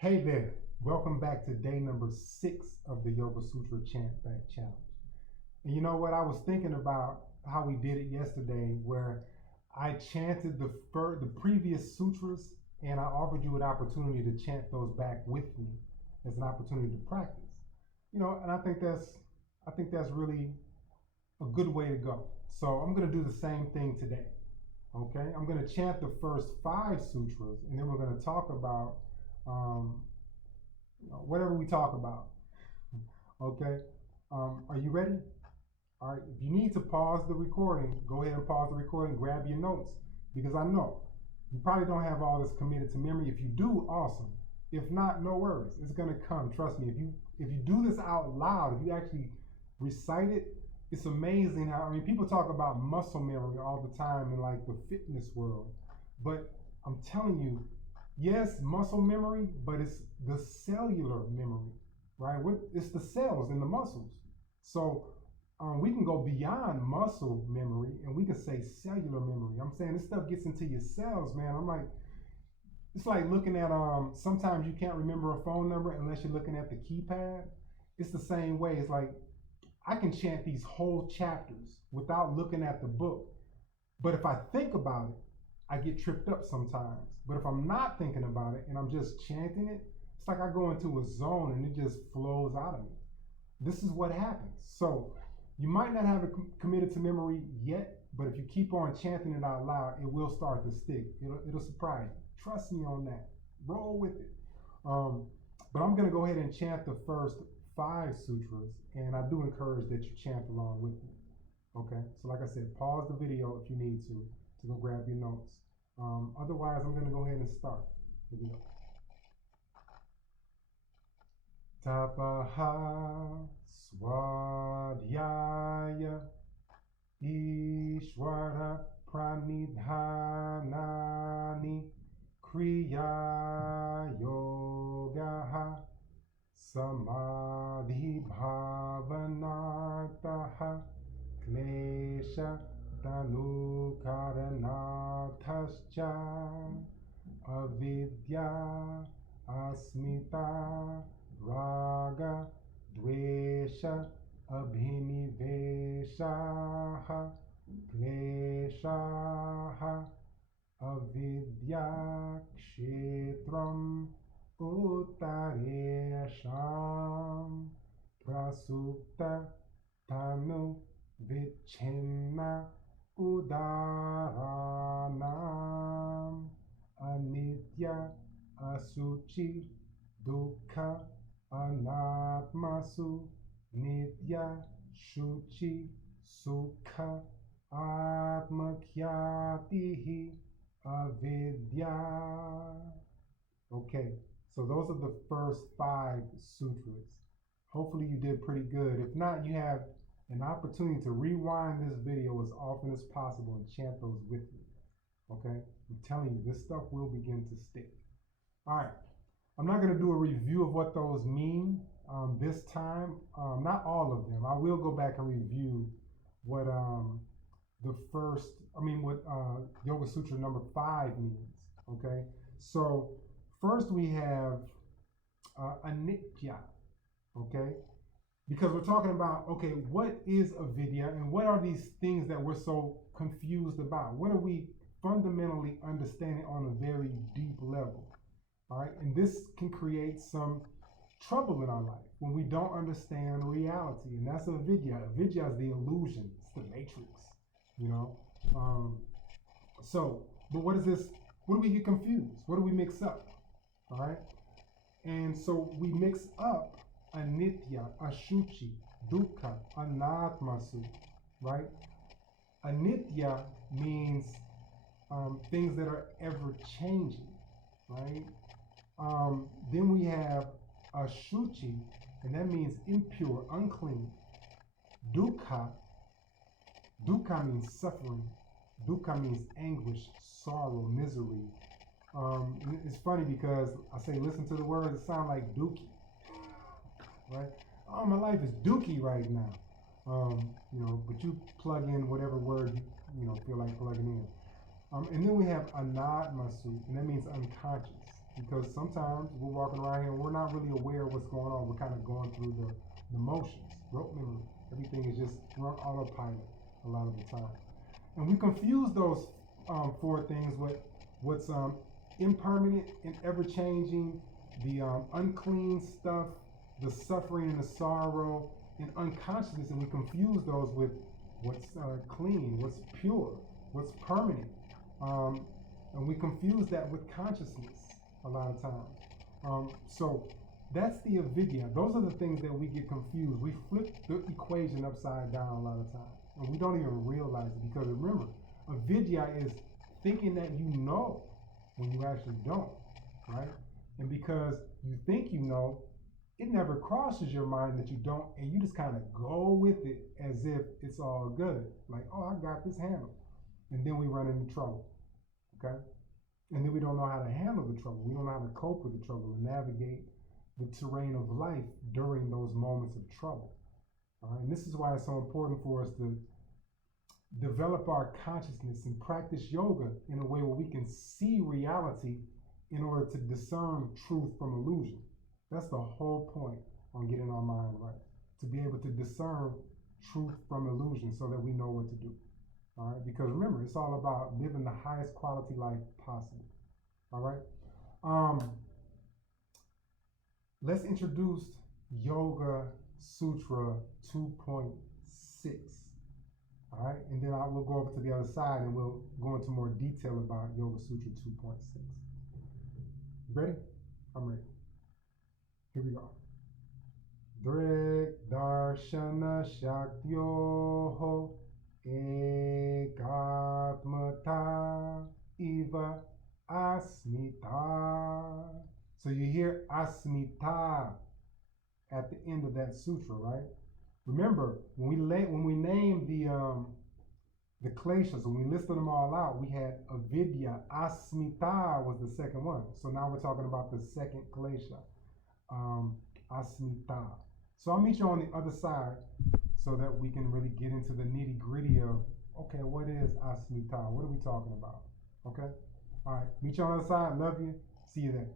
Hey there, welcome back to day number 6 of the Yoga Sutra ChantBack Challenge. And you know what, I was thinking about how we did it yesterday where I chanted the previous sutras and I offered you an opportunity to chant those back with me as an opportunity to practice. And I think that's really a good way to go. So I'm going to do the same thing today. Okay, I'm going to chant the first 5 sutras and then we're going to talk about whatever we talk about. Okay, are you ready? All right, if you need to pause the recording, go ahead and pause the recording, grab your notes, because I know you probably don't have all this committed to memory. If you do, awesome. If not, no worries. It's gonna come. Trust me. If you do this out loud, if you actually recite it, it's amazing how, people talk about muscle memory all the time in like the fitness world, but I'm telling you, yes, muscle memory, but it's the cellular memory, right? It's the cells in the muscles. So we can go beyond muscle memory and we can say cellular memory. I'm saying this stuff gets into your cells, man. It's like looking at, sometimes you can't remember a phone number unless you're looking at the keypad. It's the same way. It's like, I can chant these whole chapters without looking at the book. But if I think about it, I get tripped up sometimes. But if I'm not thinking about it and I'm just chanting it, it's like I go into a zone and it just flows out of me. This is what happens. So you might not have it committed to memory yet, but if you keep on chanting it out loud, it will start to stick. It'll surprise you. Trust me on that. Roll with it. But I'm going to go ahead and chant the first 5 sutras, and I do encourage that you chant along with me. Okay, so like I said, pause the video if you need to go grab your notes. Otherwise, I'm going to go ahead and start. Here we go. Tapaha swadhyaya ishvara pranidhanani kriya yogaha Samādhi Bhavanataha Klesha Tanukaranathascha Avidya Asmita Raga Dvesha Abhiniveshaha Kleshaha Avidya Kshetram Uttaresham Prasupta Tanu Vichinna Udaranam Anitya Asuchi Dukkha Anatmasu Nitya Shuchi Sukha Atmakyatihi Avidya. Okay, so those are the first 5 sutras. Hopefully you did pretty good. If not, you have an opportunity to rewind this video as often as possible and chant those with me. Okay, I'm telling you, this stuff will begin to stick. All right, I'm not going to do a review of what those mean this time. Not all of them. I will go back and review what what Yoga Sutra number 5 means. Okay, so first we have anitya, okay? Because we're talking about, okay, what is avidya and what are these things that we're so confused about? What are we fundamentally understanding on a very deep level, all right? And this can create some trouble in our life when we don't understand reality, and that's avidya. Avidya is the illusion, it's the matrix, but what is this? What do we get confused? What do we mix up? All right, and so we mix up anitya, ashuchi, dukkha, anatmasu, right? Anitya means things that are ever changing, right? Then we have ashuchi, and that means impure, unclean. Dukkha means suffering. Dukkha means anguish, sorrow, misery. It's funny because I say listen to the words, it sounds like dookie, right? Oh, my life is dookie right now. But you plug in whatever word you feel like plugging in. And then we have anatmasu, and that means unconscious. because sometimes we're walking around here and we're not really aware of what's going on. We're kind of going through the motions, rote memory. Everything is just run autopilot a lot of the time. And we confuse those four things with what's impermanent and ever-changing, the unclean stuff, the suffering and the sorrow, and unconsciousness, and we confuse those with what's clean, what's pure, what's permanent. And we confuse that with consciousness a lot of times. So that's the avidya. Those are the things that we get confused. We flip the equation upside down a lot of times, and we don't even realize it, because remember, avidya is thinking that you know when you actually don't, right? And because you think you know, it never crosses your mind that you don't, and you just kind of go with it as if it's all good. Like, oh, I got this handled. And then we run into trouble, okay? And then we don't know how to handle the trouble. We don't know how to cope with the trouble and navigate the terrain of life during those moments of trouble. All right? And this is why it's so important for us to develop our consciousness and practice yoga in a way where we can see reality in order to discern truth from illusion. That's the whole point on getting our mind right, to be able to discern truth from illusion so that we know what to do. All right, because remember, it's all about living the highest quality life possible. All right, let's introduce Yoga Sutra 2.6. All right, and then we'll go over to the other side and we'll go into more detail about Yoga Sutra 2.6. Ready? I'm ready. Here we go. Drik darshana shaktyoho ekatmata iva asmita. So you hear asmita at the end of that sutra, right? Remember, when we named the kleshas, when we listed them all out, we had avidya. Asmita was the second one. So now we're talking about the second klesha, asmita. So I'll meet you on the other side so that we can really get into the nitty gritty of, okay, what is asmita? What are we talking about? Okay? All right, meet you on the other side. Love you. See you there.